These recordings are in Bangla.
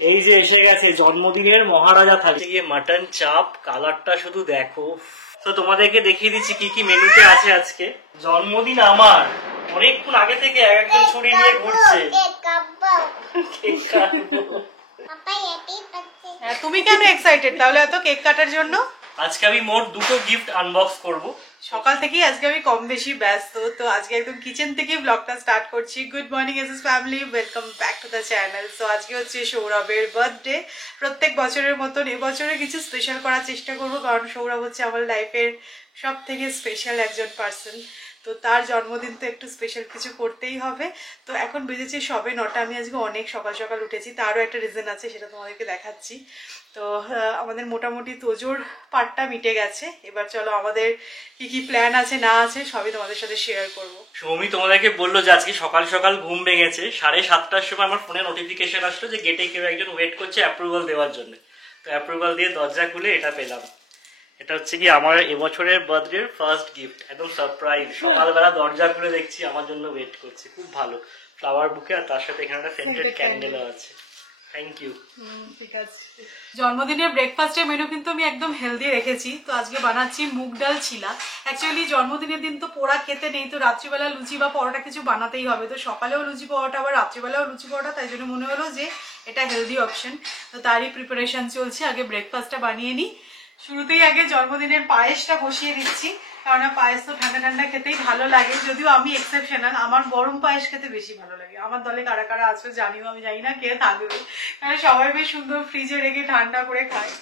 এই যে এসে গেছে জন্মদিনের মহারাজা থাকছে গিয়ে মাটন চাপ, কালারটা শুধু দেখো। তো তোমাদেরকে দেখিয়ে দিচ্ছি কি কি মেনুতে আছে আজকে। জন্মদিন আমার, অনেকক্ষণ আগে থেকে একজন ছুরি নিয়ে ঘুরছে। তুমি কেন এক্সাইটেড তাহলে এত কেক কাটার জন্য? আজকে আমি মোট দুটো গিফট আনবক্স করব। সকাল থেকেই আজকে আমি কম বেশি ব্যস্ত, তো আজকে একদম কিচেন থেকে ব্লগটা স্টার্ট করছি। Good morning SS family, welcome back to the channel. So আজকে হচ্ছে সৌরভের বার্থডে। প্রত্যেক বছরের মতন এবছরে কিছু স্পেশাল করার চেষ্টা করবো, কারণ সৌরভ হচ্ছে আমার লাইফের সব থেকে স্পেশাল একজন পার্সন। তো তার জন্মদিন তো একটু স্পেশাল কিছু করতেই হবে। তো এখন বেজেছে সবে 9টা। আমি আজকে অনেক সকাল সকাল উঠেছি, তারও একটা রিজন আছে, সেটা তোমাদেরকে দেখাচ্ছি। তো আমাদের মোটামুটি তোজোর পার্টটা মিটে গেছে। এবার চলো আমাদের কি কি প্ল্যান আছে না আছে সবই তোমাদের সাথে শেয়ার করবো। সৌমি তোমাদেরকে বললো যে আজকে সকাল সকাল ঘুম ভেঙেছে। 7:30টার সময় আমার ফোনে নোটিফিকেশন আসলো যে গেটে কেউ একজন ওয়েট করছে অ্যাপ্রুভাল দেওয়ার জন্য। তো অ্যাপ্রুভাল দিয়ে দরজা খুলে এটা পেলাম। এটা হচ্ছে কি আমার এবছরের বার্থডে ফার্স্ট গিফট, একদম সারপ্রাইজ। সকালবেলা দরজা খুলে দেখছি আমার জন্য ওয়েট করছে, খুব ভালো। ফ্লাওয়ার বুকে, আর তার সাথে এখানে একটা সেন্টেড ক্যান্ডেলও আছে। Thank you. ঠিক আছে। জন্মদিনের ব্রেকফাস্টের মেনু কিন্তু আমি একদম হেলদি রেখেছি। তো আজকে বানাচ্ছি মুগ ডাল চিলা। অ্যাকচুয়ালি জন্মদিনের দিন তো পোড়া খেতে নেই, তো রাত্রিবেলা লুচি বা পরোটা কিছু বানাতেই হবে। তো সকালেও লুচি পরোটা আবার রাত্রিবেলাও লুচি পরোটা, তাই জন্য মনে হলো যে এটা হেলদি অপশন। তো তারই প্রিপারেশন চলছে। আগে ব্রেকফাস্টটা বানিয়ে নিই। শুরুতেই আগে জন্মদিনের পায়েসটা বসিয়ে দিচ্ছি, কারণ পায়েস তো ঠান্ডা ঠান্ডা খেতেই ভালো লাগে। যদিও আমি এক্সেপশনাল, আমার গরম পায়েস খেতে বেশি ভালো লাগে। আমার দলে কারা কারা আছে জানিও, আমি জানি না কে থাকবে, কারণ সবাই বেশ সুন্দর ফ্রিজে রেখে ঠান্ডা করে খায়।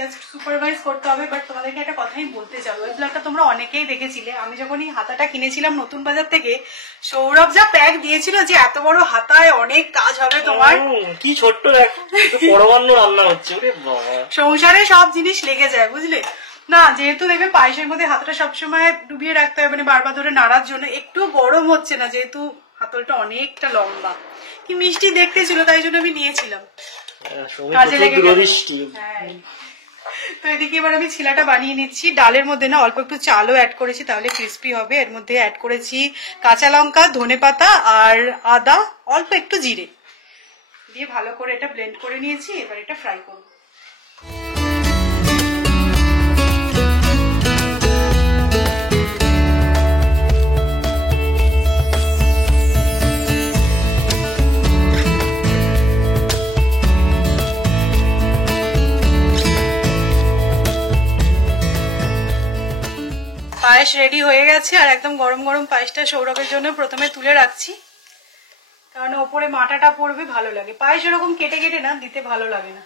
জাস্ট সুপারভাইজ করতে হবে। বাট তোমাদেরকে একটা কথাই বলতে চাবো, ওই ব্লগটা তোমরা অনেকেই দেখেছিলে। আমি যখন এই হাতাটা কিনেছিলাম নতুন বাজার থেকে, সৌরভ যা প্যাক দিয়েছিল যে এত বড় হাতায় অনেক কাজ হবে তোমার। কি ছোট্ট দেখো, পরমান্ন রান্না হচ্ছে। সংসারে সব জিনিস লেগে যায় বুঝলে না। যেহেতু দেখবে পায়েসের মধ্যে হাতটা সবসময় ডুবিয়ে রাখতে হবে, মানে বারবার ধরে নাড়ার জন্য। একটু গরম হচ্ছে না, যেহেতু হাতলটা অনেকটা লম্বা। কি মিষ্টি দেখতে ছিল, তাই জন্য আমি নিয়েছিলাম। কাজে লেগে গেল। হ্যাঁ। তো এদিকে এবার আমি ছিলাটা বানিয়ে নিচ্ছি। ডালের মধ্যে না অল্প একটু চালও অ্যাড করেছি, তাহলে ক্রিস্পি হবে। এর মধ্যে অ্যাড করেছি কাঁচা লঙ্কা, ধনেপাতা আর আদা, অল্প একটু জিরে দিয়ে ভালো করে এটা ব্লেন্ড করে নিয়েছি। এবার এটা ফ্রাই করব। পায়েস রেডি হয়ে গেছে, আর একদম গরম গরম পায়েসটা সৌরভের জন্য প্রথমে তুলে রাখছি, কারণ ওপরে মাটাটা পড়বে, ভালো লাগে। পায়েস এরকম কেটে কেটে না দিতে ভালো লাগে না।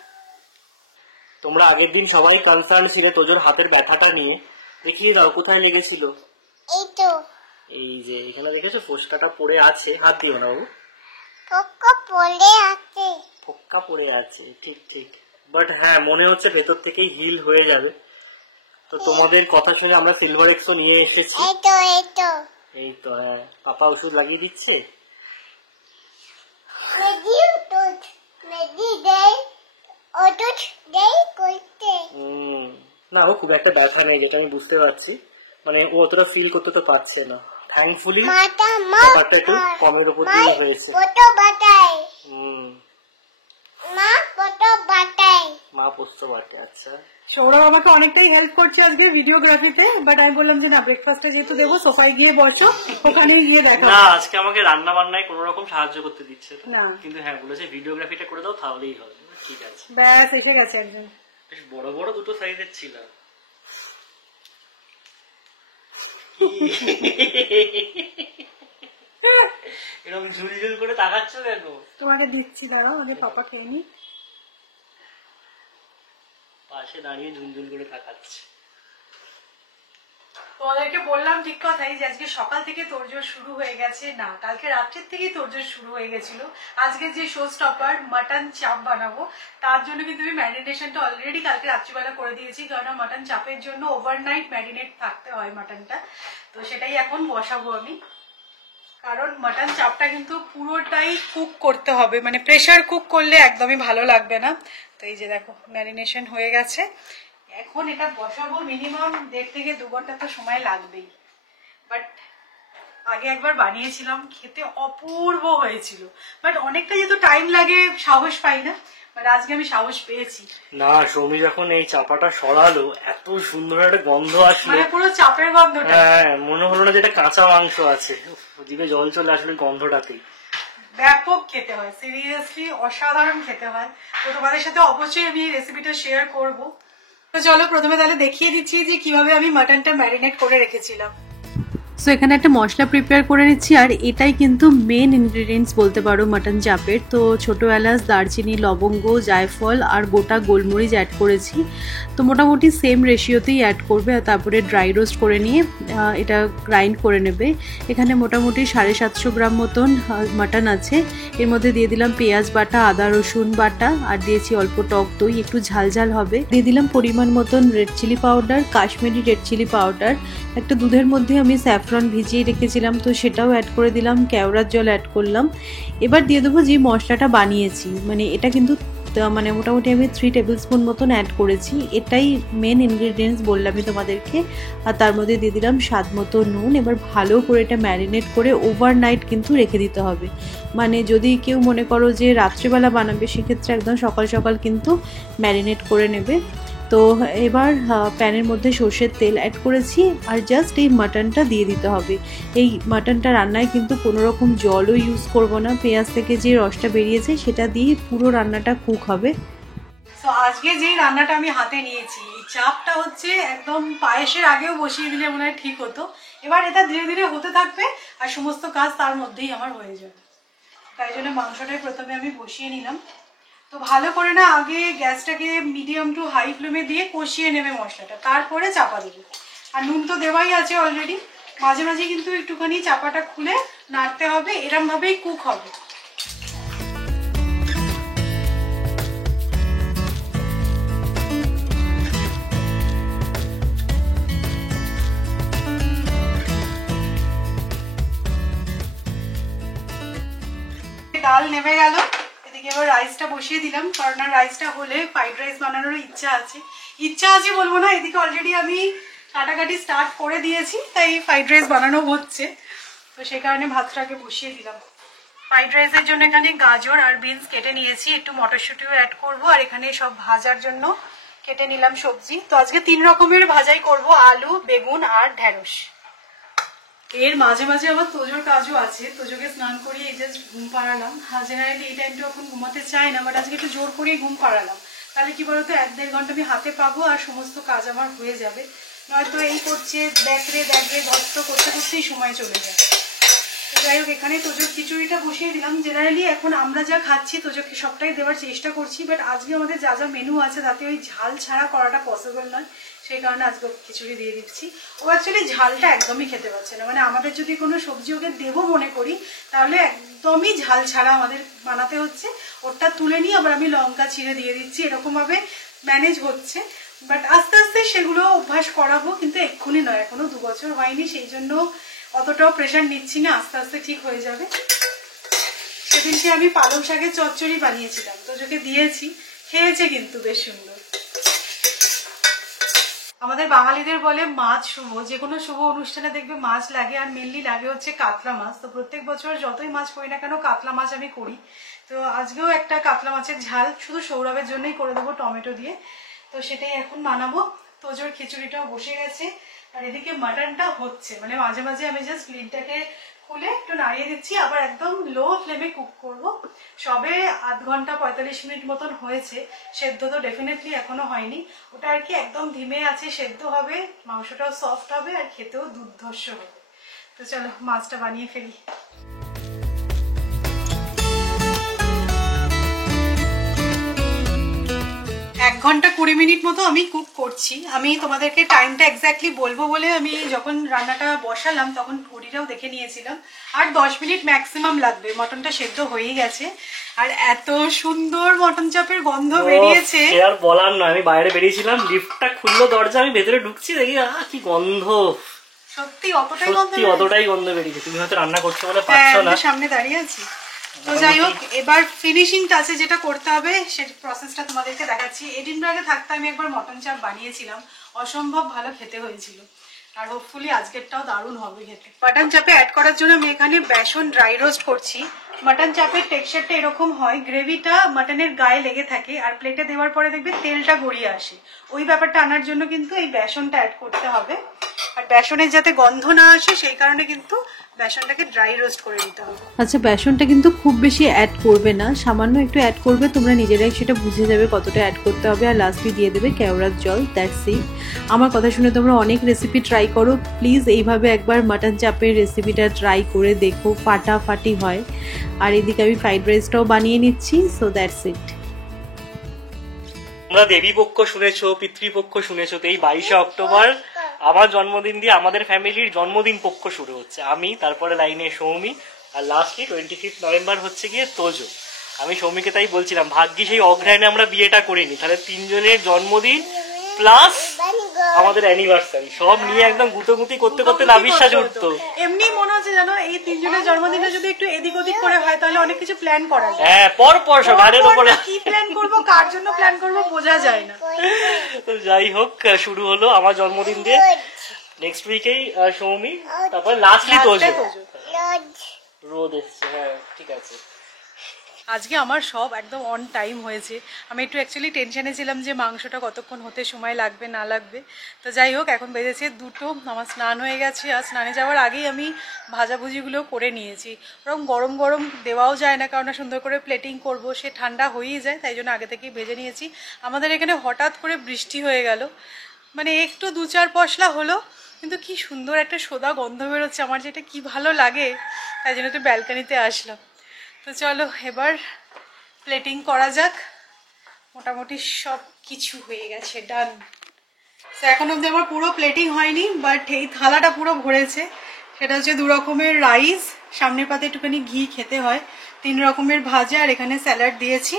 তোমরা আগের দিন সবাই কনসার্ন ছিলে তোজোর হাতের ব্যথাটা নিয়ে। দেখিয়ে দাও কোথায় লেগেছিল। এই তো, এই যে এখানে দেখেছো ফোস্কাটা পড়ে আছে। হাত দিও না বাবু। ফোক্কা পড়ে আছে, ফোক্কা পড়ে আছে, ঠিক ঠিক। বাট হ্যাঁ, মনে হচ্ছে ভেতর থেকেই হিল হয়ে যাবে। তো তোমাদের কথা শুনে আমরা সিলভার এক্সও নিয়ে এসেছি। এই তো এই তো এই তো হ্যাঁ, পাপা ওষুধ লাগিয়ে দিচ্ছে। মেডিও তো মেডি দেই ওষুধ দেই করতে। না, ও খুব একটা ব্যথা নেই, যেটা আমি বুঝতে পারছি। মানে ও অতটা ফিল করতে তো পারছে না। থ্যাঙ্কফুলি ব্যাপারটা একটু কমের উপর দিয়ে হয়েছে। ফটো বাটাই, মা ফটো বাটাই, মা পোস্ত বাটে। আচ্ছা, সৌরভ আমাকে অনেকটাই হেল্প করছে আজকে ভিডিওগ্রাফিতে। বাট আমি বললাম যে না, ব্রেকফাস্টে যেহেতু দেবো, সোফায় গিয়ে বসো, ওখানে গিয়ে দেখো। না, আজকে আমাকে রান্না বান্নায় কোনো রকম সাহায্য করতে দিচ্ছে না, কিন্তু হ্যাঁ বলেছে ভিডিওগ্রাফিটা করে দাও, তাহলেই হবে। ঠিক আছে, ব্যাস এসে গেছে একজন। বেশ বড় বড় দুটো সাইজের ছিল। এরকম ঝুলঝুল করে তাকাচ্ছ কেন? তোমাকে দিচ্ছি, দাঁড়াও আগে পাপা খেয়ে নি। পাশে দাঁড়িয়ে ঝুলঝুল করে তাকাচ্ছে। তো তোমাদেরকে বললাম ঠিক কথাই যে আজকে সকাল থেকে তোড়জোড় শুরু হয়ে গেছে, না কালকে রাত্রের থেকেই তোড়জোড় শুরু হয়ে গেছিল। আজকে যে শো স্টপার মাটন চাপ বানাবো তার জন্য কিন্তু আমি ম্যারিনেশনটা অলরেডি কালকে রাত্রিবেলা করে দিয়েছি, কারণ মাটন চাপের জন্য ওভারনাইট ম্যারিনেট থাকতে হয় মাটনটা। তো সেটাই এখন বসাবো আমি, কারণ মাটন চাপটা কিন্তু পুরোটাই কুক করতে হবে, মানে প্রেসার কুক করলে একদমই ভালো লাগবে না। তো এই যে দেখো ম্যারিনেশন হয়ে গেছে, এখন এটা বসাবো। মিনিমাম 1.5 থেকে 2 ঘন্টা তো সময় লাগবেই, বাট আগে একবার বানিয়েছিলাম, খেতে অপূর্ব হয়েছিল। বাট অনেকটা যেহেতু টাইম লাগে সাহস পাই না, বাট আজকে আমি সাহস পেয়েছি। না সৌমি যখন এই চাপাটা সরালো এত সুন্দর একটা গন্ধ আসলো, মানে পুরো চাপের গন্ধটা, হ্যাঁ মনে হলো না যেটা কাঁচা মাংস আছে, জিভে জল চলে আসলে গন্ধটাতেই। ব্যাপক খেতে হয়, সিরিয়াসলি অসাধারণ খেতে হয়। তো তোমাদের সাথে অবশ্যই আমি রেসিপিটা শেয়ার করব। তো চলো প্রথমে তাহলে দেখিয়ে দিচ্ছি যে কিভাবে আমি মাটনটা ম্যারিনেট করে রেখেছিলাম। সো এখানে একটা মশলা প্রিপেয়ার করে নিচ্ছি, আর এটাই কিন্তু মেন ইনগ্রেডিয়েন্টস বলতে পারো মাটন চাপের। তো ছোটো এলাচ, দারচিনি, লবঙ্গ, জায়ফল আর গোটা গোলমরিচ অ্যাড করেছি। তো মোটামুটি সেম রেশিওতেই অ্যাড করবে, আর তারপরে ড্রাই রোস্ট করে নিয়ে এটা গ্রাইন্ড করে নেবে। এখানে মোটামুটি 750 গ্রাম মতন মাটন আছে। এর মধ্যে দিয়ে দিলাম পেঁয়াজ বাটা, আদা রসুন বাটা, আর দিয়েছি অল্প টক দই, একটু ঝাল ঝাল হবে। দিয়ে দিলাম পরিমাণ মতন red chilli powder, Kashmiri red chilli powder. একটা দুধের মধ্যে আমি স্যাফরন ভিজিয়ে রেখেছিলাম, তো সেটাও অ্যাড করে দিলাম, কেওড়ার জল অ্যাড করলাম। এবার দিয়ে দেবো যে মশলাটা বানিয়েছি, মানে এটা কিন্তু মানে মোটামুটি আমি 3 টেবিল স্পুন মতন অ্যাড করেছি। এটাই মেন ইনগ্রেডিয়েন্টস বললামই তোমাদেরকে। আর তার মধ্যে দিয়ে দিলাম স্বাদ মতো নুন। এবার ভালো করে এটা ম্যারিনেট করে ওভারনাইট কিন্তু রেখে দিতে হবে। মানে যদি কেউ মনে করো যে রাত্রিবেলা বানাবে, সেক্ষেত্রে একদম সকাল সকাল কিন্তু ম্যারিনেট করে নেবে। তো এবার প্যানের মধ্যে সর্ষের তেল অ্যাড করেছি, আর জাস্ট এই মাটনটা দিয়ে দিতে হবে। এই মাটনটা রান্নায় কিন্তু কোনো রকম জলও ইউজ করব না, পেঁয়াজ থেকে যে রসটা বেরিয়েছে সেটা দিয়ে পুরো রান্নাটা কুক হবে। তো আজকে যেই রান্নাটা আমি হাতে নিয়েছি, এই চাপটা হচ্ছে একদম পায়েসের আগেও বসিয়ে দিলে মনে হয় ঠিক হতো। এবার এটা ধীরে ধীরে হতে থাকবে আর সমস্ত কাজ তার মধ্যেই আমার হয়ে যাবে। তাই জন্য মাংসটাই প্রথমে আমি বসিয়ে নিলাম। তো ভালো করে না আগে গ্যাসটাকে মিডিয়াম টু হাই ফ্লেমে দিয়ে কষিয়ে নেবে মশলাটা, তারপরে চাপা দেবে। আর নুন তো দেওয়াই আছে অলরেডি, মাঝে মাঝে কিন্তু একটুখানি চাপাটা খুলে নাড়তে হবে, এরমভাবেই কুক হবে। ডাল নেমে গেল, এদিকে এবার রাইসটা বসিয়ে দিলাম, কারণ রাইসটা হলে ফ্রাইড রাইস বানানোর ইচ্ছা আছে বলবো না, এদিকে অলরেডি আমি কাটাকাটি স্টার্ট করে দিয়েছি, তাই ফ্রাইড রাইস বানানো হচ্ছে। তো সেই কারণে ভাতটাকে বসিয়ে দিলাম। ফ্রাইড রাইসের জন্য এখানে গাজর আর বিনস কেটে নিয়েছি, একটু মটরশুঁটিও অ্যাড করব, আর এখানে সব ভাজার জন্য কেটে নিলাম সবজি। তো আজকে 3 রকমের ভাজাই করব, আলু, বেগুন আর ঢেঁড়স। এর মাঝে মাঝে আবার তোজোর কাজও আছে। তোজোকে স্নান করিয়ে এই জাস্ট ঘুম পাড়ালাম। জেনারেলি এই টাইমটা এখন ঘুমাতে চাই না, বাট আজকে একটু জোর করেই ঘুম পাড়ালাম। তাহলে কি বলতো 1-1.5 ঘন্টা আমি হাতে পাবো, আর সমস্ত কাজ আমার হয়ে যাবে। নয়তো এই করছে দেখরে ধস্ত করতে করতেই সময় চলে যায়। যাই হোক, এখানে তোজোর খিচুড়িটা বসিয়ে দিলাম। জেনারেলি এখন আমরা যা খাচ্ছি তোজোকে সবটাই দেওয়ার চেষ্টা করছি, বাট আজকে আমাদের যা যা মেনু আছে তাতে ওই ঝাল ছাড়া করাটা পসিবল নয়, সেই কারণে আজকে খিচুড়ি দিয়ে দিচ্ছি। ও অ্যাকচুয়ালি ঝালটা একদমই খেতে পারছে না, মানে আমাদের যদি কোনো সবজি ওকে দেবো মনে করি তাহলে একদমই ঝাল ছাড়া আমাদের বানাতে হচ্ছে। ওটা তুলে নিয়ে আবার আমি লঙ্কা ছিঁড়ে দিয়ে দিচ্ছি, এরকমভাবে ম্যানেজ হচ্ছে। বাট আস্তে আস্তে সেগুলো অভ্যাস করাবো, কিন্তু এক্ষুনি নয়, এখনো 2 বছর হয়নি, সেই জন্য অতটাও প্রেশার নিচ্ছি না, আস্তে আস্তে ঠিক হয়ে যাবে। সেদিনকে আমি পালং শাকের চচ্চড়ি বানিয়েছিলাম, তোজোকে দিয়েছি, খেয়েছে কিন্তু বেশ সুন্দর। আমাদের বাঙালিদের বলে মাছ শুভ, যে কোনো শুভ অনুষ্ঠানে দেখবে মাছ লাগে, আর মেনলি লাগে হচ্ছে কাতলা মাছ। তো প্রত্যেক বছর যতই মাছ করি না কেন কাতলা মাছ আমি করি। তো আজকেও একটা কাতলা মাছের ঝাল শুধু সৌরভের জন্যই করে দেবো টমেটো দিয়ে। তো সেটাই এখন বানাবো। তোজোর খিচুড়িটাও বসে গেছে, আর এদিকে মাটনটা হচ্ছে, মানে মাঝে মাঝে আমি জাস্ট লিডটাকে খুলে একটু নাড়িয়ে দিচ্ছি, আবার একদম লো ফ্লেমে কুক করব। সবে 1/2 ঘন্টা 45 মিনিট মতন হয়েছে, সেদ্ধ তো ডেফিনেটলি এখনো হয়নি। ওটা আর কি একদম ধিমে আছে সেদ্ধ হবে, মাংসটাও সফট হবে আর খেতেও দুর্ধর্ষ হবে। তো চলো মাছটা বানিয়ে ফেলি। 1 ঘন্টা 20 মিনিট মতো আমি কুক করছি। আমি তোমাদেরকে টাইমটা এক্স্যাক্টলি বলবো বলে আমি যখন রান্নাটা বসালাম তখন ঘড়িটাও দেখে নিয়েছিলাম। আর 10 মিনিট ম্যাক্সিমাম লাগবে, মটনটা সেদ্ধ হয়েই গেছে। আর এত সুন্দর মটন চাপের গন্ধ বেরিয়েছে, সে আর বলার নয়। আমি বাইরে বেরিয়েছিলাম, লিফটটা খুললো দরজা, আমি ভেতরে ঢুকছি, দেখি কি গন্ধ, সত্যি অতটাই গন্ধ বেরিয়েছে। তুমি হয়তো রান্না করছো বলে পাচ্ছ না, সামনে দাঁড়িয়ে আছি। তো যাই হোক, এবার ফিনিশিং টাচে যেটা করতে হবে সেই প্রসেসটা তোমাদেরকে দেখাচ্ছি। এডিনবার্গে থাকতে আমি একবার মটন চাপ বানিয়েছিলাম, অসম্ভব ভালো খেতে হয়েছিল। আর হোপফুলি আজকেরটাও দারুণ হবে খেতে। মটন চাপে অ্যাড করার জন্য আমি এখানে বেসন ড্রাই রোস্ট করছি। মটন চাপের টেক্সচারটা এরকম হয়, গ্রেভিটা মটনের গায়ে লেগে থাকে আর প্লেটে দেওয়ার পরে দেখবে তেলটা গড়িয়ে আসে। ওই ব্যাপারটা আনার জন্য কিন্তু এই বেসনটা অ্যাড করতে হবে। আর বেসনের যাতে গন্ধ না আসে সেই কারণে কিন্তু বেসনটাকে ড্রাই রোস্ট করে দিতে হবে। আচ্ছা, বেসনটা কিন্তু খুব বেশি অ্যাড করবে না, সামান্য একটু অ্যাড করবে, তোমরা নিজেরাই সেটা বুঝে যাবে কতটা অ্যাড করতে হবে। আর লাস্টে দিয়ে দেবে কেওড়ার জল, দ্যাটস ইট। আমার কথা শুনে তোমরা অনেক রেসিপি ট্রাই করো, প্লিজ এইভাবে একবার মাটন চাপের রেসিপিটা ট্রাই করে দেখো, ফাটাফাটি হয়। আর এদিকে আমি ফ্রাইড রাইসটাও বানিয়ে নিচ্ছি, সো দ্যাটস ইট। তোমরা দেবী পক্ষ শুনেছো, পিতৃপক্ষ শুনেছো, তো এই 22শে অক্টোবর আমার জন্মদিন দিয়ে আমাদের ফ্যামিলির জন্মদিন পক্ষ শুরু হচ্ছে। আমি, তারপরে লাইনে সৌমি, আর লাস্টলি 25 নভেম্বর হচ্ছে গিয়ে তোজো। আমি সৌমিকে তাই বলছিলাম, ভাগ্যি সেই অগ্রহায়ণে আমরা বিয়েটা করিনি, তাহলে 3 জনের জন্মদিন প্লাস আমাদের অ্যানিভার্সারি সব নিয়ে একদম গুতোগুতি করতে করতে নাবিশ্বাস উঠতো। এমনি মনে হচ্ছে জানো, এই 3 জনের জন্মদিনটা যদি একটু এদিক ওদিক করে হয় তাহলে অনেক কিছু প্ল্যান করা যায়। হ্যাঁ, পর সব ঘাড়ের উপরে কি প্ল্যান করবো, কার জন্য প্ল্যান করবো বোঝা যায় না। তো যাই হোক, শুরু হলো আমার জন্মদিন দিয়ে। নেক্সট উইকেই সৌমি, তারপর লাস্টলি তোজো। রোদ এসছে, হ্যাঁ ঠিক আছে। আজকে আমার সব একদম অন টাইম হয়েছে। আমি একটু অ্যাকচুয়ালি টেনশনে ছিলাম যে মাংসটা কতক্ষণ হতে সময় লাগবে না লাগবে। তো যাই হোক, এখন বেজেছে 2টো, আমার স্নান হয়ে গেছে। আর স্নানে যাওয়ার আগেই আমি ভাজাভুজিগুলো করে নিয়েছি। ওরকম গরম গরম দেওয়াও যায় না, কারণ সুন্দর করে প্লেটিং করব, সে ঠান্ডা হয়েই যায়, তাই জন্য আগে থেকেই ভেজে নিয়েছি। আমাদের এখানে হঠাৎ করে বৃষ্টি হয়ে গেল, মানে একটু 2-4 পশলা হলো, কিন্তু কি সুন্দর একটা সোদা গন্ধ বেরোচ্ছে, আমার যেটা কি ভালো লাগে, তাই জন্য একটু ব্যালকানিতে আসলাম। তো চলো এবার প্লেটিং করা যাক। মোটামুটি সব কিছু হয়ে গেছে, ডান। এখন অবধি আমার পুরো প্লেটিং হয়নি, বাট এই থালাটা পুরো ভরেছে। সেটা হচ্ছে 2 রকমের রাইস, সামনের পাতে একটুখানি ঘি খেতে হয়, 3 রকমের ভাজা, আর এখানে স্যালাড দিয়েছি।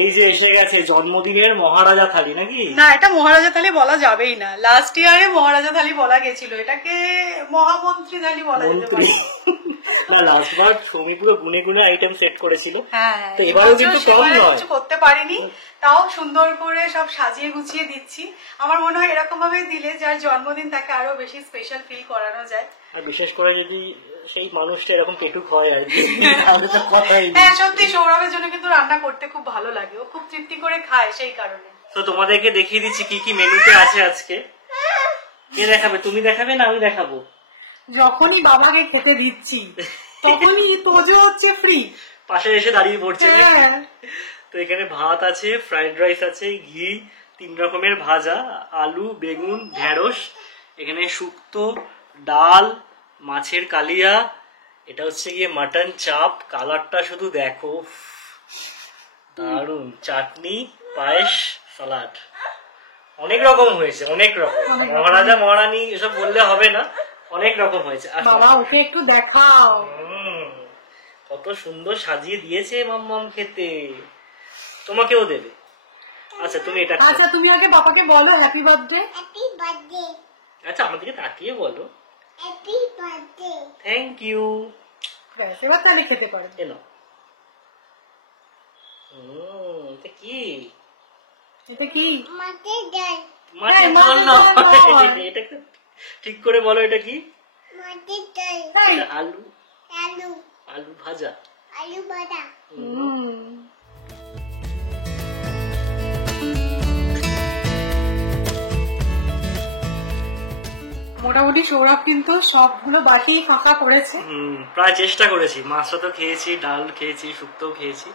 এই যে এসে গেছে জন্মদিনের মহারাজা থালি, নাকি? না, এটা মহারাজা থালি বলা যাবেই না। লাস্ট ইয়ারে মহারাজা থালি বলা গেছিল, এটাকে মহামন্ত্রী থালি বলা যেতে পারে। না, লাস্ট বার সৌমি পুরো গুনে গুনে আইটেম সেট করেছিল। হ্যাঁ, তো এবারেও কিন্তু কম নয়, কিছু করতে পারিনি, তাও সুন্দর করে সব সাজিয়ে গুছিয়ে দিচ্ছি। আমার মনে হয় এরকম ভাবে দিলে যার জন্মদিন তাকে আরো বেশি স্পেশাল ফিল করানো যায়। আর বিশেষ করে যদি সেই মানুষটা এরকম পেটুক হয় আর কি। হ্যাঁ সত্যি, সৌরভের জন্য কিন্তু রান্না করতে খুব ভালো লাগে, ও খুব তৃপ্তি করে খায় সেই কারণে। তো তোমাদেরকে দেখিয়ে দিচ্ছি কি কি মেনুতে আছে আজকে। কে দেখাবে, তুমি দেখাবে না আমি দেখাবো? যখনই বাবাকে খেতে দিচ্ছি তখনই তোজো হচ্ছে ফ্রি, পাশে এসে দাঁড়িয়ে পড়ছে। হ্যাঁ। তো এখানে ভাত আছে, ফ্রাইড রাইস আছে, ঘি, 3 রকমের ভাজা, আলু, বেগুন, ঢেঁড়স, এখানে শুক্তো, ডাল, মাছের কালিয়া, এটা হচ্ছে গিয়ে মাটন চাপ, কালারটা শুধু দেখো, দারুন, চাটনি, পায়েস, সালাড, অনেক রকম হয়েছে, অনেক রকম। মহারাজা মহারানী এসব বললে হবে না, অনেক রকম হয়েছে। বাবা ওকে একটু দেখাও, কত সুন্দর সাজিয়ে দিয়েছে মাম্মাম খেতে। তোমাকেও দেবে। আচ্ছা তুমি এটা, আচ্ছা তুমি আগে বাবাকে বলো হ্যাপি বার্থডে। হ্যাপি বার্থডে, আচ্ছা আমাদেরকে তাকিয়ে বলো হ্যাপি বার্থডে। Thank you. ব্যাস, এবার তাহলে খেতে পারো। এনো। এটা কি? এটা কি? মাটে ডাল, মাছের হ্যাঁ, ঝোল না, মাছের ঝোল। এটা ঠিক করে বলো, এটা কি? মাটে ডাল, এটা আলু, আলু, আলু ভাজা। আলু ভাজা। মোটামুটি সৌরভ কিন্তু সবগুলো বাকি ফাঁকা করেছে। প্রায় চেষ্টা করেছি। মাছটা তো খেয়েছি, ডাল খেয়েছি, শুক্তো খেয়েছি,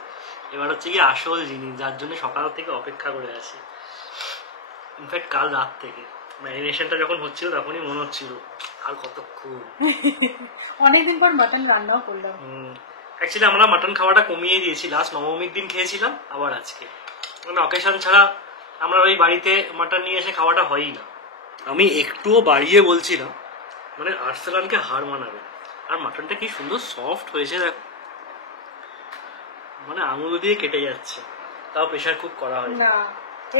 এবার হচ্ছে কি আসল জিনিস, যার জন্য সকাল থেকে অপেক্ষা করে আছি। ইনফ্যাক্ট কাল রাত থেকে ম্যারিনেশনটা যখন হচ্ছিল তখনই মনে হচ্ছিল আর কতক্ষণ। অনেকদিন পর মাটন রান্নাও করলাম। অ্যাকচুয়ালি আমরা মাটন খাওয়াটা কমিয়ে দিয়েছি, লাস্ট নবমীর দিন খেয়েছিলাম, আবার আজকে মানে অকেশন ছাড়া আমরা ওই বাড়িতে মাটন নিয়ে এসে খাওয়াটা হয়ই না। আমি একটুও বাড়িয়ে বলছিলাম, মানে আর্সেলানকে হার মানাবে। আর মাটনটা কি সুন্দর সফট হয়েছে দেখো, মানে আঙুল দিয়ে কেটে যাচ্ছে। তাও প্রেশার কুক করা হয় না,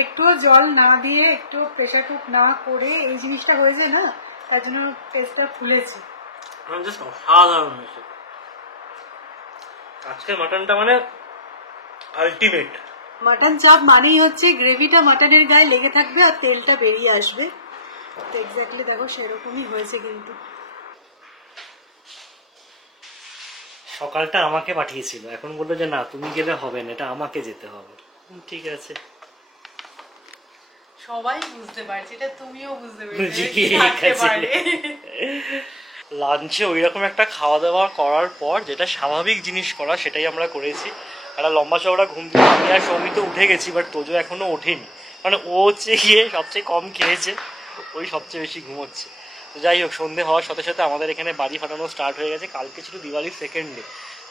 একটুও জল না দিয়ে, একটু প্রেসার কুক না করে এই জিনিসটা হয়েছে না, তার জন্য পেস্টটা ফুলেছে। জাস্ট অসাধারণ হয়েছে আজকের মাটনটা, মানে আলটিমেট। মাটন চাপ মানেই হচ্ছে গ্রেভিটা মাটনের গায়ে লেগে থাকবে আর তেলটা বেরিয়ে আসবে। তো এক্স্যাক্টলি দেখো সেরকমই হয়েছে। কিন্তু সকালটা আমাকে পাঠিয়েছিল, এখন বললো যে না তুমি গেলে হবে না, এটা আমাকে যেতে হবে। ঠিক আছে, সবাই বুঝতে পারছে, এটা তুমিও বুঝতে বুঝি কি লাঞ্চে ওই রকম একটা খাওয়া দাওয়া করার পর যেটা স্বাভাবিক জিনিস করা সেটাই আমরা করেছি। একটা লম্বা চওড়া ঘুম থেকে আমি আর সৌমিত উঠে গেছি, বাট তোজো এখনো ওঠেনি। মানে ও হচ্ছে গিয়ে সবচেয়ে কম খেয়েছে, ওই সবচেয়ে বেশি ঘুমোচ্ছে। তো যাই হোক, সন্ধে হওয়ার সাথে সাথে আমাদের এখানে বাড়ি ফাটানো স্টার্ট হয়ে গেছে। কালকে ছিল দিওয়ালির সেকেন্ড ডে।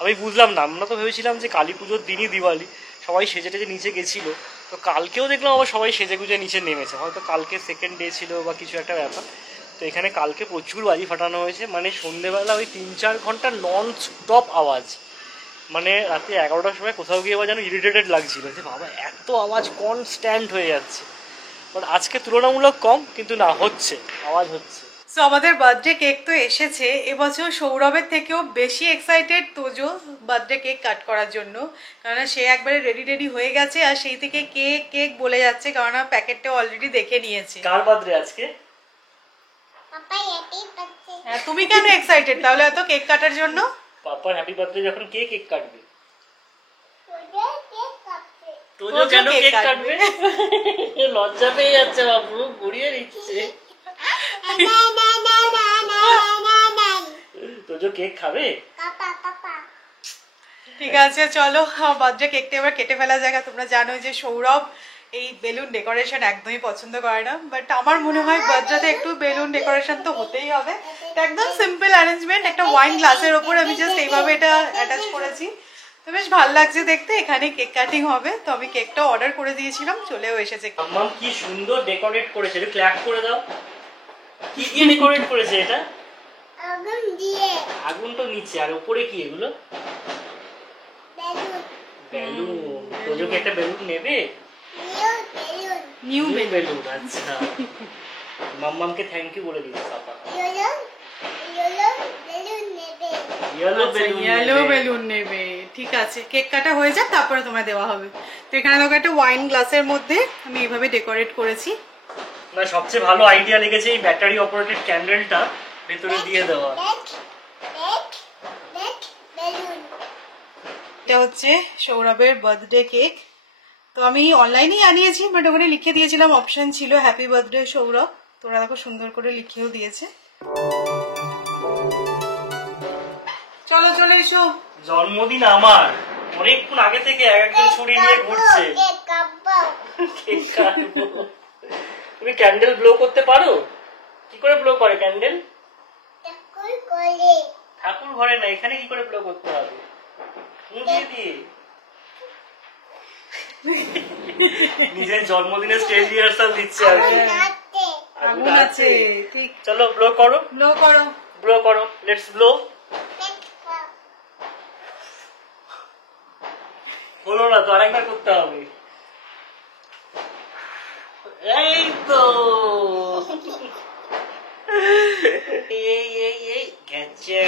আমি বুঝলাম না, আমরা তো ভেবেছিলাম যে কালী পুজোর দিনই দিওয়ালি, সবাই সেজে টেজে নিচে গেছিলো। তো কালকেও দেখলাম আবার সবাই সেজে গুজে নিচে নেমেছে, হয়তো কালকে সেকেন্ড ডে ছিল বা কিছু একটা ব্যাপার। তো এখানে কালকে প্রচুর বাজি ফাটানো হয়েছে, মানে সন্ধেবেলা ওই 3-4 ঘন্টা নন স্টপ আওয়াজ। মানে রাতে 11টার সময় কোথাও গিয়ে আবার যেন ইরিটেটেড লাগছিল যে বাবা এত আওয়াজ কনস্ট্যান্ট হয়ে যাচ্ছে। বাট আজকে তুলনামূলক কম, কিন্তু না হচ্ছে, আওয়াজ হচ্ছে। সো আমাদের বার্থডে কেক তো এসেছে। এবছর সৌরভের থেকেও বেশি excited Tojo birthday cake cut করার জন্য, কারণ সে একবারে রেডি হয়ে গেছে আর সেই থেকে কেক কেক বলে যাচ্ছে, কারণ প্যাকেটটা অলরেডি দেখে নিয়েছে। কার বার্থডে আজকে? পাপা হ্যাপি বার্থডে। হ্যাঁ, তুমি কেন এক্সাইটেড তাহলে এত কেক কাটার জন্য? পাপার হ্যাপি বার্থডে যখন কে কেক কাটবে? তোদের কেক কাটবে। তোজো কেন কেক কাটবে? লজ্জা পেয়ে যাচ্ছে বাবু, গুড়িয়ে দিচ্ছে। না না না না না না না। তোজো কেক খাবে? পাপা পাপা। ঠিক আছে, চলো বার্থডে কেকটা এবার কেটে ফেলা যাক। তোমরা জানো যে সৌরভ এই বেলুন ডেকোরেশন একদমই পছন্দ করে না, বাট আমার মনে হয় বার্থডেতে একটু বেলুন ডেকোরেশন তো হতেই হবে। তো একদম সিম্পল অ্যারেঞ্জমেন্ট, একটা ওয়াইন গ্লাসের ওপর আমি জাস্ট এইভাবে এটা অ্যাটাচ করেছি। তো বেশ ভালো লাগছে দেখতে। এখানে কেক কাটিং হবে, তো আমি কেকটা অর্ডার করে দিয়েছিলাম, চলেও এসেছে। মাম্মাম কি সুন্দর ডেকোরেট করেছে, একটু ক্ল্যাপ করে দাও। কি দিয়ে ডেকোরেট করেছে এটা? আগুন দিয়ে। আগুন তো নিচে, আর উপরে কি এগুলো? বেলুন। বেলুন। তোজো কি একটা বেলুন নেবে? New balloon. নিউ বেলুন, আচ্ছা। মাম্মামকে থ্যাংক ইউ বলে দিয়েছে পাপা। ইয়েলো ইয়েলো বেলুন নেবে। Yellow balloon. ইয়েলো বেলুন নেবে। ঠিক আছে, কেক কাটা হয়ে যাক, তারপরে তোমায় দেওয়া হবে। তো এখানে দেখো একটা ওয়াইন গ্লাসের মধ্যে আমি এইভাবে ডেকোরেট করেছি। না, সবচেয়ে ভালো আইডিয়া লেগেছে এই ব্যাটারি অপারেটেড ক্যান্ডেলটা ভেতরে দিয়ে দেওয়া। বেলুন। এটা হচ্ছে সৌরভের বার্থডে কেক। তো আমি অনলাইনেই আনিয়েছি, বাট ওখানে লিখে দিয়েছিলাম, অপশন ছিল হ্যাপি বার্থডে সৌরভ। তোরা দেখো সুন্দর করে লিখেও দিয়েছে। চলো চলে এসো। জন্মদিন আমার, অনেকক্ষণ আগে থেকে একজন ছুরি নিয়ে ঘুরছে। কেক কাটবো। কেক কাটবো। তুমি ক্যান্ডেল ব্লো করতে পারো? কি করে ব্লো করে ক্যান্ডেল? ঠাকুর করে। ঠাকুর ঘরে না, এখানে কি করে ব্লো করতে হবে? মুড়িয়ে দিয়ে। নিজের জন্মদিনের স্টেজ রিহার্সাল দিচ্ছে আর কি। নাচতে। আগুন আছে, ঠিক। চলো ব্লো করো, ব্লো করো। ব্লো করো, লেটস ব্লো। Cake cut. হলো না তো, আরেকবার করতে হবে। এই তো এই গেছে।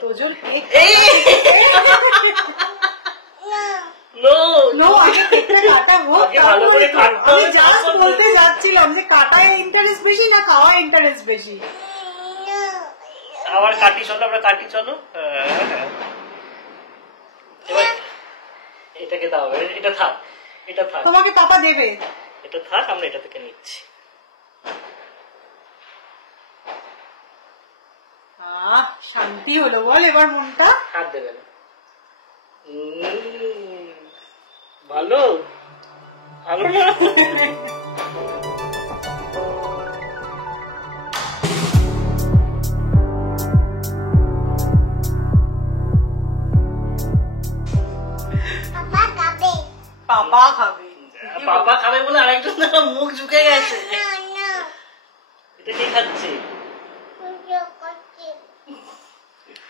তোজোর কেক। না। নো নো, আগে কেকটা কাটা হোক, আগে ভালো করে কাটতে আমি হবে, জাস্ট তারপর বলতে যাচ্ছিলাম যে কাটায় ইন্টারেস্ট বেশি না খাওয়া ইন্টারেস্ট বেশি। না। আবার কাটি, চলো আমরা কাটি, চলো। এবার এটাকে দাও, এটা থাক, এটা থাক, তোমাকে পাপা দেবে। এটা থাক, আমরা এটা থেকে নিচ্ছি। শান্তি হলো বল এবার মনটা। হাত দেবে না। ভালো ভালো না? পাপা খাবে। পাপা খাবে। পাপা খাবে বলে আরেকজন মুখ ঝুঁকে গেছে। এটা কে খাচ্ছে?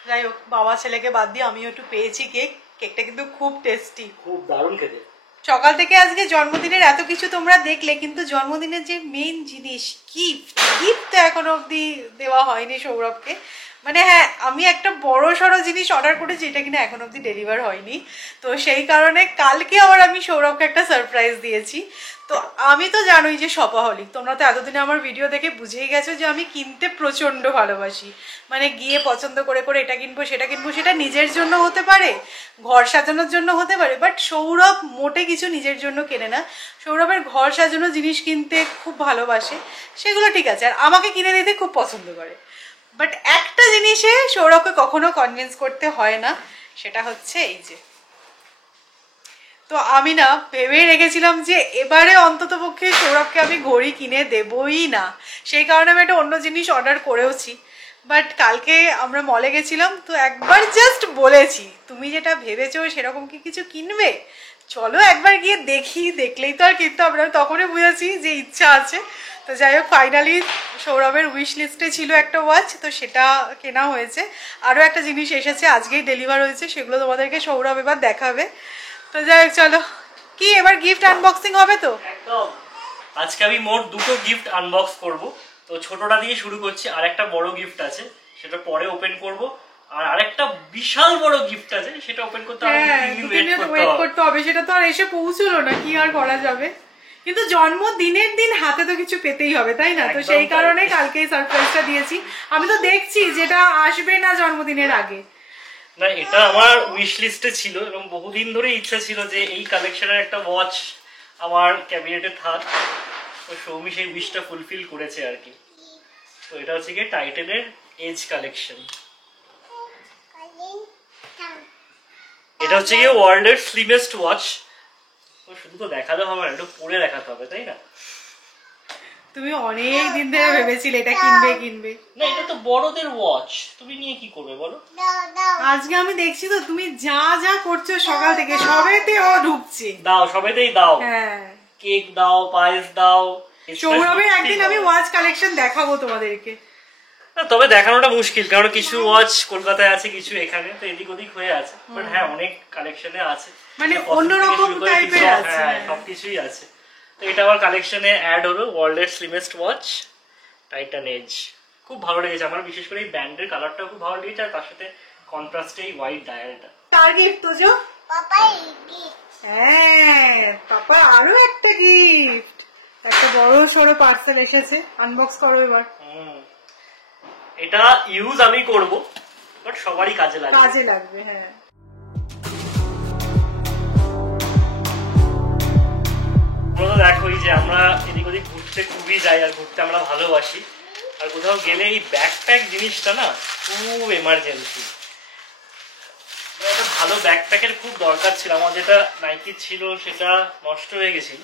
যাই হোক, বাবা ছেলেকে বাদ দিয়ে আমিও একটু পেয়েছি কেক। কেকটা কিন্তু খুব টেস্টি, খুব দারুণ খেতে। সকাল থেকে আজকে জন্মদিনের এত কিছু তোমরা দেখলে, কিন্তু জন্মদিনের যে মেইন জিনিস গিফট তো এখনো অবধি দেওয়া হয়নি সৌরভকে। মানে হ্যাঁ, আমি একটা বড় সড়ো জিনিস অর্ডার করেছি, এটা কিনা এখন অবধি ডেলিভার হয়নি। তো সেই কারণে কালকে আবার আমি সৌরভকে একটা সারপ্রাইজ দিয়েছি। তো আমি তো জানোই যে শপাহলিক, তোমরা তো এতদিনে আমার ভিডিও দেখে বুঝেই গেছো যে আমি কিনতে প্রচণ্ড ভালোবাসি। মানে গিয়ে পছন্দ করে করে এটা কিনবো সেটা কিনবো, সেটা নিজের জন্য হতে পারে, ঘর সাজানোর জন্য হতে পারে। বাট সৌরভ মোটে কিছু নিজের জন্য কেনে না, সৌরভের ঘর সাজানো জিনিস কিনতে খুব ভালোবাসে, সেগুলো ঠিক আছে, আর আমাকে কিনে দিতে খুব পছন্দ করে। বাট একটা জিনিসে সৌরভকে কখনো কনভিন্স করতে হয় না, সেটা হচ্ছে এই যে। তো আমি না ভেবে রেখেছিলাম যে এবারে অন্তত পক্ষে সৌরভকে আমি ঘড়ি কিনে দেবই না, সেই কারণে আমি একটা অন্য জিনিস অর্ডার করেওছি। বাট কালকে আমরা মলে গেছিলাম, তো একবার জাস্ট বলেছি তুমি যেটা ভেবেছো সেরকম কি কিছু কিনবে, চলো একবার গিয়ে দেখি, দেখলেই তো আর কিনতে হবে না। তখনই বুঝেছি যে ইচ্ছা আছে। তো যাই হোক, ফাইনালি সৌরভের উইশ লিস্টে ছিল একটা ওয়াচ, তো সেটা কেনা হয়েছে। আরও একটা জিনিস এসেছে, আজকেই ডেলিভার হয়েছে, সেগুলো তোমাদেরকে সৌরভ এবার দেখাবে। তো যাই হোক, চলো কি এবার গিফট আনবক্সিং হবে তো? একদম। আজকে আমি মোট দুটো গিফট আনবক্স করব। তো ছোটটা দিয়ে শুরু করছি, আর একটা বড় গিফট আছে সেটা পরে ওপেন করব, আর আরেকটা বিশাল বড় গিফট আছে সেটা ওপেন করতে হবে, হ্যাঁ, 3 দিন ওয়েট ওয়েট করতে হবে, সেটা তো আর এসে পৌঁছলো না, কি আর করা যাবে। কিন্তু জন্মদিনের দিন হাতে তো কিছু পেতেই হবে, তাই না? তো একদম সেই তাই। কারণে কালকে সারপ্রাইজটা দিয়েছি। আমি তো দেখছি যেটা আসবে না জন্মদিনের আগে। না, এটা আমার উইশ লিস্টে ছিল এবং বহুদিন ধরে ইচ্ছা ছিল যে এই কালেকশনের একটা ওয়াচ আমার ক্যাবিনেটে থাক। তো সৌমি সেই উইশটা ফুলফিল করেছে আর কি। তো এটা হচ্ছে কি টাইটেনের এজ কালেকশন। এটা হচ্ছে কি ওয়ার্ল্ডের স্লিমেস্ট ওয়াচ। তো শুধু তো দেখালে হবে না, একটু পরে দেখাতে হবে, তাই না? তুমি অনেক দিন ধরে ভেবেছিলে এটা কিনবে। না, এটা তো বড়দের ওয়াচ, তুমি নিয়ে কি করবে বলো? আজকে আমি দেখছি তো তুমি যা যা করছো সকাল থেকে, সবেতে ও ঢুকছে। দাও, সবেতেই দাও, হ্যাঁ, কেক দাও, পায়েস দাও। সৌরভের একদিন আমি ওয়াচ কালেকশন দেখাবো তোমাদেরকে। না, তবে দেখানোটা মুশকিল, কারণ কিছু ওয়াচ কলকাতায় আছে, কিছু এখানে, তো এদিক ওদিক হয়ে আছে। বাট হ্যাঁ, অনেক কালেকশনে আছে, মানে পছন্দ থেকে অন্যরকম শুরু করে টাইপের কিছু, আছে। হ্যাঁ, সবকিছুই আছে। তো এটা আমার কালেকশনে অ্যাড হলো, ওয়ার্ল্ডের স্লিমেস্ট ওয়াচ টাইটান এজ। খুব ভালো লেগেছে আমার, বিশেষ করে এই ব্যান্ডের কালারটাও খুব ভালো লেগেছে, আর তার সাথে কন্ট্রাস্টে এই হোয়াইট ডায়ালটা। কার গিফট তো যো? হ্যাঁ, পাপা আরো একটা গিফট, একটা বড় সড়ো পার্সেল এসেছে, আনবক্স করো এবার। এটা ইউজ আমি করব, বাট সবারই কাজে লাগবে। হ্যাঁ, দেখোই যে আমরা এদিক ওদিক ঘুরতে খুবই যাই, আর ঘুরতে আমরা ভালোবাসি। আর কোথাও গেলে এই ব্যাকপ্যাক জিনিসটা না খুব এমার্জেন্সি। একটা ভালো ব্যাকপ্যাকের খুব দরকার ছিল আমার, যেটা নাইকি ছিল সেটা নষ্ট হয়ে গেছিল।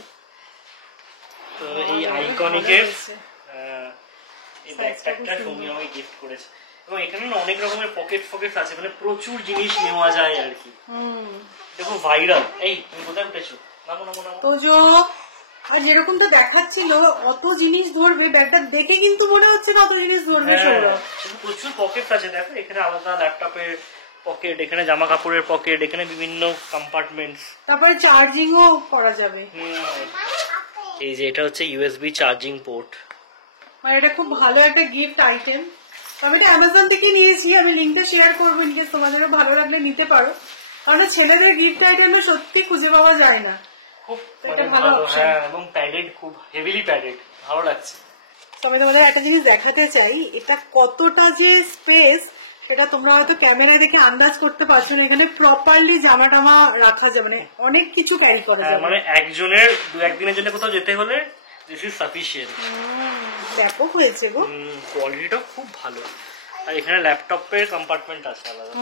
তো এই আইকনিকের এই ব্যাকপ্যাকটা সৌমি আমাকে গিফট করেছে। এবং এখানে না অনেক রকমের পকেট আছে, মানে প্রচুর জিনিস নেওয়া যায় আর কি। দেখো ভাইরাল। এই তুমি কোথায় উঠেছো? নামো। তো যো, আর যেরকম তো দেখাচ্ছিল অত জিনিস ধরবে, ব্যাগটা দেখে কিন্তু মনে হচ্ছে না অত জিনিস ধরবে সৌরভ। প্রচুর পকেট আছে, দেখো এখানে আলাদা ল্যাপটপের পকেট, এখানে জামা কাপড়ের পকেট, এখানে বিভিন্ন কম্পার্টমেন্টস, তারপরে চার্জিংও করা যাবে। এই যে এটা হচ্ছে ইউএসবি চার্জিং পোর্ট। মানে এটা খুব ভালো একটা গিফট আইটেম। আমি এটা অ্যামাজন থেকে নিয়েছি, আমি লিঙ্কটা শেয়ার করবো, ইনকেস তোমাদেরও ভালো লাগলে নিতে পারো। কারণ ছেলেদের গিফট আইটেম সত্যি খুঁজে পাওয়া যায় না, খুব এটা ভালো অপশন। হ্যাঁ, এবং প্যাডেড, খুব হেভিলি প্যাডেড, ভালো লাগছে। তবে তোমাদের একটা জিনিস দেখাতে চাই, এটা কতটা যে স্পেস সেটা তোমরা হয়তো ক্যামেরা দেখে আন্দাজ করতে পারছো না। এখানে প্রপারলি জামা টামা রাখা যাবে, মানে অনেক কিছু ক্যারি করা যাবে। মানে একজনের 2-1 দিনের জন্য কোথাও যেতে হলে দিস ইজ সাফিসিয়েন্ট। ব্যাপক হয়েছে গো, কোয়ালিটিটা খুব ভালো। আর এখানে ল্যাপটপের কম্পার্টমেন্ট আছে আলাদা,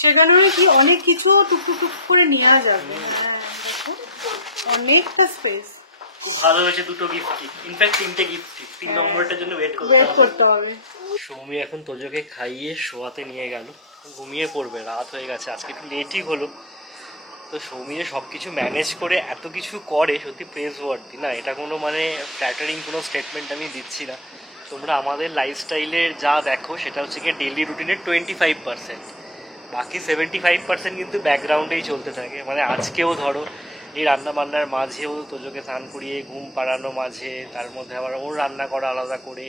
সেখানে কি অনেক কিছু টুকটুক করে নেওয়া যাবে। হ্যাঁ, দেখো অনেকটা স্পেস, খুব ভালো হয়েছে। দুটো গিফট, ইনফ্যাক্ট 3টে গিফট। 3 নম্বরটার জন্য ওয়েট করতে হবে। সৌমি এখন তোজোকে খাইয়ে শোয়াতে নিয়ে গেল, ঘুমিয়ে পড়বে, রাত হয়ে গেছে, আজকে একটু লেটই হলো। তো সৌমি যে সব কিছু ম্যানেজ করে এত কিছু করে সত্যি প্রেজ ওয়ার্দি না, এটা কোনো মানে ফ্ল্যাটারিং কোনো স্টেটমেন্ট আমি দিচ্ছি না। তোমরা আমাদের লাইফস্টাইলের যা দেখো সেটা হচ্ছে গিয়ে ডেইলি রুটিনের 25%, বাকি 75% কিন্তু ব্যাকগ্রাউন্ডেই চলতে থাকে। মানে আজকেও ধরো এই রান্না বান্নার মাঝেও তোজোকে স্নান করিয়ে ঘুম পাড়ানো মাঝে, তার মধ্যে আবার ওর রান্না করা আলাদা করে,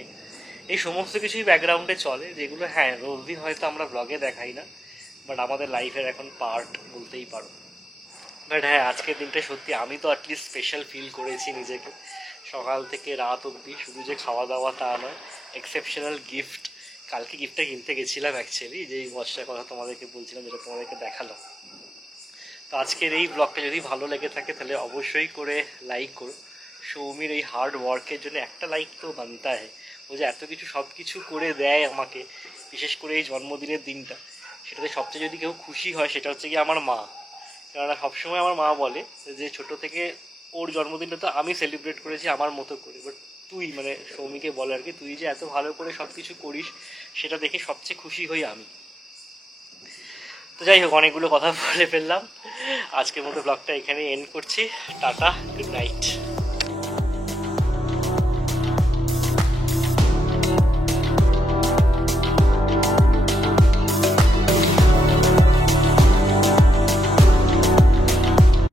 এই সমস্ত কিছুই ব্যাকগ্রাউন্ডে চলে, যেগুলো হ্যাঁ রোজ দিন হয়তো আমরা ব্লগে দেখাই না, বাট আমাদের লাইফের এখন পার্ট বলতেই পারো। বাট হ্যাঁ আজকের দিনটা সত্যি আমি তো অ্যাটলিস্ট স্পেশাল ফিল করেছি নিজেকে। সকাল থেকে রাত অবধি শুধু যে খাওয়া দাওয়া তা নয়, এক্সেপশনাল গিফট। কালকে গিফটটা কিনতে গেছিলাম অ্যাকচুয়ালি, যেই ওয়াচটার কথা তোমাদেরকে বলছিলাম, যেটা তোমাদেরকে দেখালাম। তো আজকের এই ব্লগটা যদি ভালো লেগে থাকে তাহলে অবশ্যই করে লাইক করো। সৌমির এই হার্ড ওয়ার্কের জন্য একটা লাইক তো বানতা হয়। ও যে এত কিছু সব কিছু করে দেয় আমাকে, বিশেষ করে এই জন্মদিনের দিনটা, সেটাতে সবচেয়ে যদি কেউ খুশি হয় সেটা হচ্ছে কি আমার মা। কেননা সবসময় আমার মা বলে যে ছোট থেকে ওর জন্মদিনটা তো আমি সেলিব্রেট করেছি আমার মতো করে, বাট তুই মানে সৌমিকে বলে আর কি, তুই যে এত ভালো করে সব কিছু করিস সেটা দেখে সবচেয়ে খুশি হই আমি। তো যাই হোক, অনেকগুলো কথা বলে ফেললাম। আজকের মতো ব্লগটা এখানে এন্ড করছি। Tata, good night.